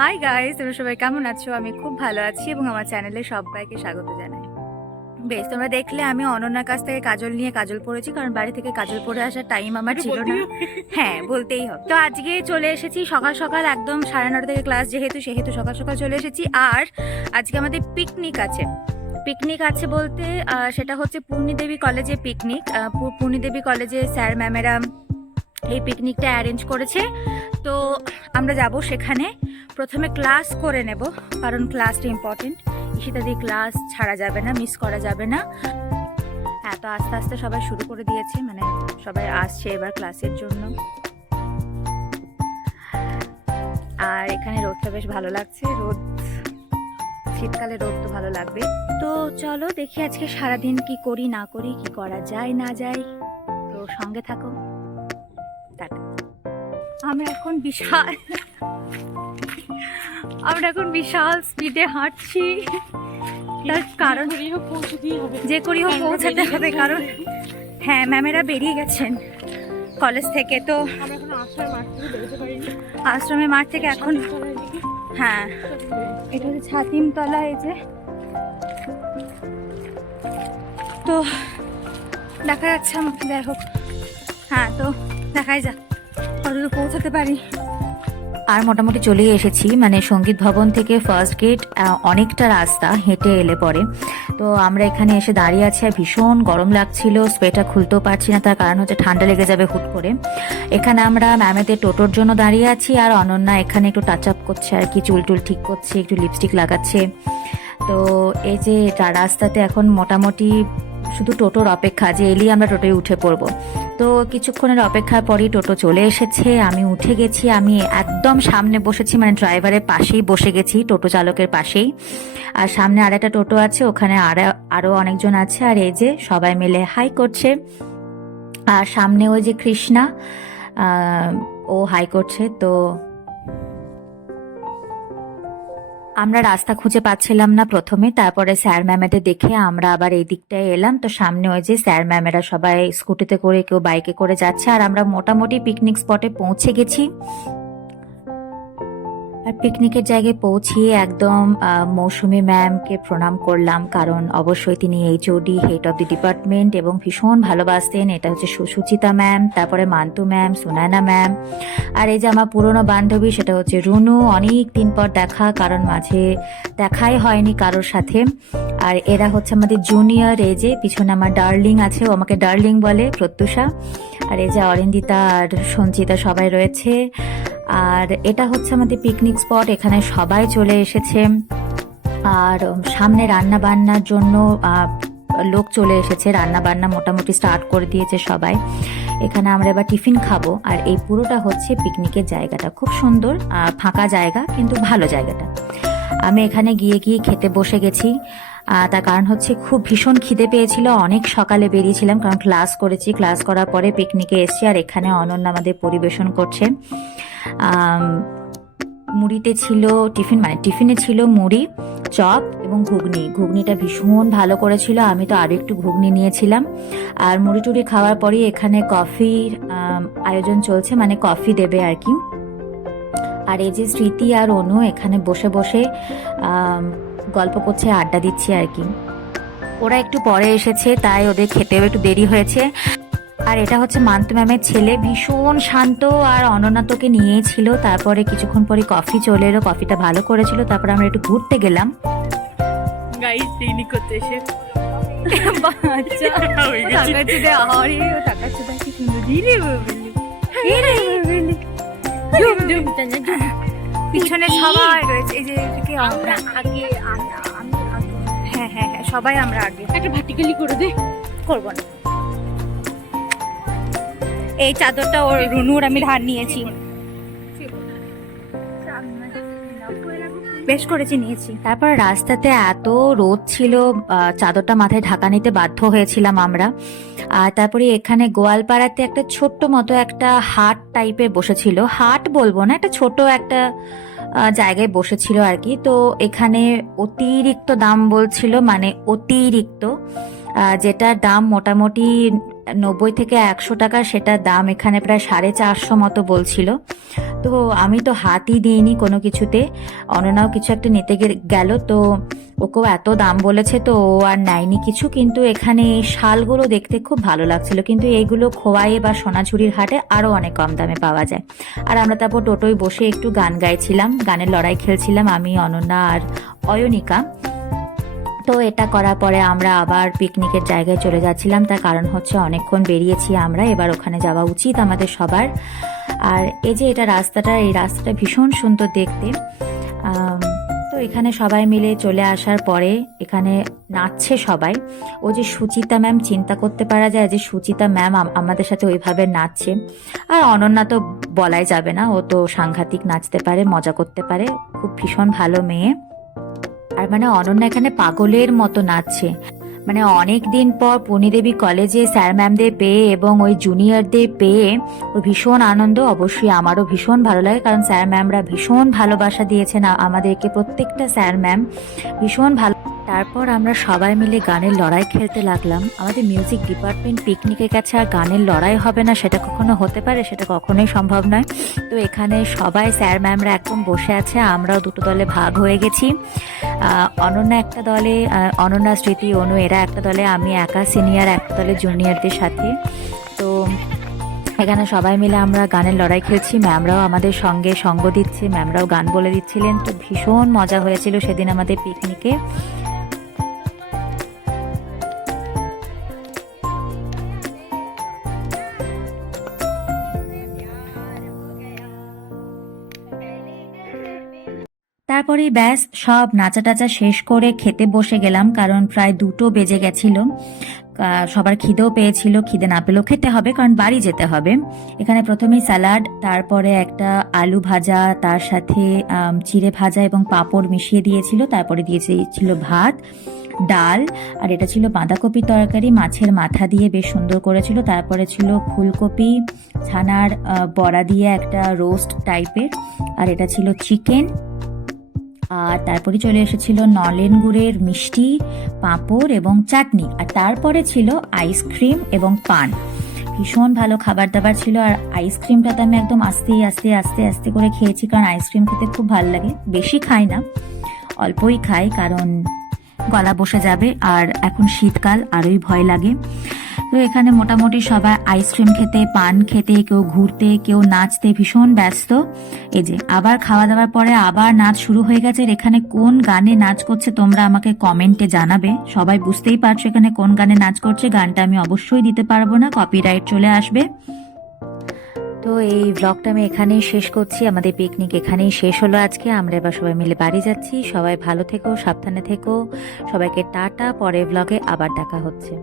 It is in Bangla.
হাই গাইস, তোমরা সবাই কেমন আছো? আমি খুব ভালো আছি এবং আমার চ্যানেলে সবাইকে স্বাগত জানাই। বেশ, তোমরা দেখলে আমি অনন্যার কাছ থেকে কাজল নিয়ে কাজল পরেছি, কারণ বাড়ি থেকে কাজল পরে আসার টাইম আমার ছিল না। হ্যাঁ, বলতেই হবে। তো আজকে চলে এসেছি সকাল সকাল, একদম 9:30 থেকে ক্লাস, সেহেতু সকাল সকাল চলে এসেছি। আর আজকে আমাদের পিকনিক আছে। পিকনিক আছে বলতে সেটা হচ্ছে পূর্ণিদেবী কলেজে পিকনিক। পূর্ণিদেবী কলেজে স্যার ম্যামেরা এই পিকনিকটা অ্যারেঞ্জ করেছে। তো আমরা যাব সেখানে। প্রথমে ক্লাস করে নেব, কারণ ক্লাসটা ইম্পর্টেন্ট। ঈশিতাদি ক্লাস ছাড়া যাবে না, মিস করা যাবে না। হ্যাঁ, তো আস্তে আস্তে সবাই শুরু করে দিয়েছে, মানে সবাই আসছে এবার ক্লাসের জন্য। আর এখানে রোদটা বেশ ভালো লাগছে। রোদ, শীতকালে রোদ তো ভালো লাগবে। তো চলো দেখি আজকে সারাদিন কি করি না করি, কি করা যায় না যায়। তো সঙ্গে থাকো। আমরা এখন বিশাল স্পিডে হাঁটছি, তার কারণ যে করি হোক পৌঁছাতে হবে, কারণ হ্যাঁ ম্যামেরা বেরিয়ে গেছেন কলেজ থেকে। তো আশ্রমের মাঠ থেকে এখন, হ্যাঁ এটা হচ্ছে ছাতিমতলা, এই যে। তো দেখা যাচ্ছে, যাই হোক, হ্যাঁ তো দেখাই যাক কতদূর পৌঁছাতে পারি। আর মোটামুটি চলেই এসেছি, মানে সঙ্গীত ভবন থেকে ফার্স্ট গেট অনেকটা রাস্তা হেঁটে এলে পরে। তো আমরা এখানে এসে দাঁড়িয়ে আছি, আর ভীষণ গরম লাগছিল, সোয়েটার খুলতেও পারছি না, তার কারণ হচ্ছে ঠান্ডা লেগে যাবে হুট করে। এখানে আমরা ম্যামেদের টোটোর জন্য দাঁড়িয়ে আছি, আর অনন্যা এখানে একটু টাচ আপ করছে আর কি, চুল টুল ঠিক করছে, একটু লিপস্টিক লাগাচ্ছে। তো এই যে রাস্তাতে এখন মোটামুটি শুধু টোটোর অপেক্ষা, যে এলেই আমরা টোটোয় উঠে পড়বো। তো কিছুক্ষণের অপেক্ষার পরই টোটো চলে এসেছে, আমি উঠে গেছি। আমি একদম সামনে বসেছি, মানে ড্রাইভারের পাশেই বসে গেছি, টোটো চালকের পাশেই। আর সামনে আরেকটা টোটো আছে, ওখানে আরো অনেকজন আছে। আর এই যে সবাই মিলে হাই করছে। আর সামনে ওই যে কৃষ্ণা, ও হাই করছে। তো আমরা রাস্তা খুঁজে পাচ্ছিলাম না প্রথমে, তারপরে স্যার ম্যামেদের দেখে আমরা আবার এই দিকটায় এলাম। তো সামনে ওই যে স্যার ম্যামেরা সবাই স্কুটিতে করে, কেউ বাইকে করে যাচ্ছে, আর আমরা মোটামুটি পিকনিক স্পটে পৌঁছে গেছি। আর পিকনিকের জায়গায় পৌঁছিয়ে একদম মৌসুমী ম্যামকে প্রণাম করলাম, কারণ অবশ্যই তিনি HOD, head of the department, এবং ভীষণ ভালোবাসতেন। এটা হচ্ছে সুচিতা ম্যাম, তারপরে মান্তু ম্যাম, সুনায়না ম্যাম, আর এই যে আমার পুরনো বান্ধবী, সেটা হচ্ছে রুনু। অনেক দিন পর দেখা, কারণ মাঝে দেখাই হয়নি কারোর সাথে। আর এরা হচ্ছে আমাদের জুনিয়র। এই যে পিছনে আমার ডার্লিং আছে, ও আমাকে ডার্লিং বলে, প্রত্যুষা। আর এই যে অরিন্দিতা আর সঞ্চিতা সবাই রয়েছে। আর এটা হচ্ছে আমাদের পিকনিক স্পট, এখানে সবাই চলে এসেছে। আর সামনে রান্না বান্নার জন্য লোক চলে এসেছে, রান্না বান্না মোটামুটি স্টার্ট করে দিয়েছে সবাই। এখানে আমরা এবার টিফিন খাবো। আর এই পুরোটা হচ্ছে পিকনিকের জায়গাটা, খুব সুন্দর ফাঁকা জায়গা, কিন্তু ভালো জায়গাটা। আমি এখানে গিয়ে খেতে বসে গেছি। তার কারণ হচ্ছে খুব ভীষণ খিদে পেয়েছিল, অনেক সকালে বেরিয়েছিলাম, কারণ ক্লাস করেছি, ক্লাস করার পরে পিকনিকে এসেছি। আর এখানে অনন্যা আমাদের পরিবেশন করছে। মুড়িতে ছিল টিফিন, মানে টিফিনে ছিল মুড়ি, চপ এবং ঘুগনি। ঘুগনিটা ভীষণ ভালো করেছিল, আমি তো আরো একটু ঘুগনি নিয়েছিলাম। আর মুড়ি টুড়ি খাওয়ার পরই এখানে কফির আয়োজন চলছে, মানে কফি দেবে আর কি। আর এই যে স্মৃতি আর অনু এখানে বসে বসে গল্প করছে, আড্ডা দিচ্ছে আর কি। ওরা একটু পরে এসেছে, তাই ওদের খেতেও একটু দেরি হয়েছে। আর এটা হচ্ছে মান্তু ম্যামের ছেলে, ভীষণ শান্ত, আর অনন্যাতকে নিয়েছিল। তারপরে কিছুক্ষণ পরে কফি চলে এলো, কফিটা ভালো করেছিল। তারপরে আমরা একটু ঘুরতে গেলাম। গাইস পিকনিক করতে এসে পিছনে সবাই রয়েছে, এই যে আমরা আগে হ্যাঁ হ্যাঁ হ্যাঁ, সবাই আমরা আগে। একটা ভার্টিক্যালি করে দে। করবো না, এই চাদরটা ওর রুনুর আমি ধার নিয়েছি, বেশ করেছি, নিয়েছি। তারপর রাস্তাতে এত রোদ ছিল, চাদরটা মাথায় ঢাকা নিতে বাধ্য হয়েছিলাম আমরা। আর তারপরে এখানে গোয়ালপাড়াতে একটা ছোট্ট মতো একটা হাট টাইপের বসেছিল, হাট বলবো না, একটা ছোট একটা জায়গায় বসেছিল আর কি। তো এখানে অতিরিক্ত দাম বলছিল, মানে অতিরিক্ত, যেটার দাম মোটামুটি 90 থেকে 100 টাকা সেটার দাম, এখানে প্রায় 450 মতো বলছিল। তো আমি তো হাতই দিইনি কোনো কিছুতে। অনন্যাও কিছু একটা নিতে গেল, তো ওকেও এত দাম বলেছে তো ও আর নেয়নি কিছু। কিন্তু এখানে এই শালগুলো দেখতে খুব ভালো লাগছিল, কিন্তু এইগুলো খোয়াই বা সোনাঝুরির হাটে আরো অনেক কম দামে পাওয়া যায়। আর আমরা তারপর টোটোয় বসে একটু গান গাইছিলাম, গানের লড়াই খেলছিলাম আমি, অনন্যা আর অয়নিকা। তো এটা করার পরে আমরা আবার পিকনিকের জায়গায় চলে যাচ্ছিলাম, তার কারণ হচ্ছে অনেকক্ষণ বেরিয়েছি আমরা, এবার ওখানে যাওয়া উচিত আমাদের সবার। আর এই যে এটা রাস্তাটা, এই রাস্তাটা ভীষণ সুন্দর দেখতে। তো এখানে সবাই মিলে চলে আসার পরে এখানে নাচছে সবাই। ও যে সুচিতা ম্যাম, চিন্তা করতে পারা যায় যে সুচিতা ম্যাম আমাদের সাথে ওইভাবে নাচছে। আর অনন্যা তো বলাই যাবে না, ও তো সাংঘাতিক নাচতে পারে, মজা করতে পারে, খুব ভীষণ ভালো মেয়ে। আর মানে অনন্যা এখানে পাগলের মতো নাচছে। মানে অনেক দিন পর পূর্ণিদেবী কলেজে স্যার ম্যামদের পেয়ে এবং ওই জুনিয়রদের পেয়ে ওর ভীষণ আনন্দ। অবশ্যই আমারও ভীষণ ভালো লাগে, কারণ স্যার ম্যামরা ভীষণ ভালোবাসা দিয়েছেন আমাদেরকে, প্রত্যেকটা স্যার ম্যাম ভীষণ ভালো। তারপর আমরা সবাই মিলে গানের লড়াই খেলতে লাগলাম। আমাদের মিউজিক ডিপার্টমেন্ট পিকনিকের কাছে আর গানের লড়াই হবে না সেটা কখনো হতে পারে? সেটা কখনোই সম্ভব নয়। তো এখানে সবাই স্যার ম্যামরা একদম বসে আছে, আমরাও দুটো দলে ভাগ হয়ে গেছি। অনন্যা একটা দলে, অনন্যা, স্মৃতি, অনু এরা একটা দলে, আমি একা সিনিয়র একটা দলে জুনিয়রদের সাথে। তো এখানে সবাই মিলে আমরা গানের লড়াই খেলছি, ম্যামরাও আমাদের সঙ্গে সঙ্গ দিচ্ছে, ম্যামরাও গান বলে দিচ্ছিলেন। তো ভীষণ মজা হয়েছিল সেদিন আমাদের পিকনিকে। তারপরে ব্যাস সব নাচা টাচা শেষ করে খেতে বসে গেলাম, কারণ প্রায় 2টো বেজে গেছিল। সবার খিদেও পেয়েছিল, খিদে না পেলেও খেতে হবে কারণ বাড়ি যেতে হবে। এখানে প্রথমেই স্যালাড, তারপরে একটা আলু ভাজা, তার সাথে চিড়ে ভাজা এবং পাঁপড় মিশিয়ে দিয়েছিল, তারপরে দিয়েছিল ভাত, ডাল, আর এটা ছিল বাঁধাকপি তরকারি, মাছের মাথা দিয়ে বেশ সুন্দর করেছিল। তারপরে ছিল ফুলকপি ছানার বড়া দিয়ে একটা রোস্ট টাইপের, আর এটা ছিল চিকেন। আর তারপরে চলে এসেছিল নলেন গুড়ের মিষ্টি, পাঁপড় এবং চাটনি, আর তারপরে ছিল আইসক্রিম এবং পান। ভীষণ ভালো খাবার দাবার ছিল। আর আইসক্রিমটা তো আমি একদম আস্তে আস্তে আস্তে আস্তে করে খেয়েছি, কারণ আইসক্রিম খেতে খুব ভালো লাগে। বেশি খাই না, অল্পই খাই, কারণ গলা বসে যাবে, আর এখন শীতকাল আরোই ভয় লাগে। তো এখানে মোটামুটি সবাই আইসক্রিম খেতে, পান খেতে, কেউ ঘুরতে, কেউ নাচতে ভীষণ ব্যস্ত। এই যে আবার খাওয়া দাওয়ার পরে আবার নাচ শুরু হয়ে গেছে। আর এখানে কোন গানে নাচ করছে তোমরা আমাকে কমেন্টে জানাবে। সবাই বুঝতেই পারছো এখানে কোন গানে নাচ করছে, গানটা আমি অবশ্যই দিতে পারবো না, কপিরাইট চলে আসবে। তো এই ব্লগটা আমি এখানেই শেষ করছি, আমাদের পিকনিক এখানেই শেষ হলো আজকে। আমরা এবার সবাই মিলে বাড়ি যাচ্ছি। সবাই ভালো থেকো, সাবধানে থেকো, সবাইকে টাটা, পরের ব্লগে আবার দেখা হচ্ছে।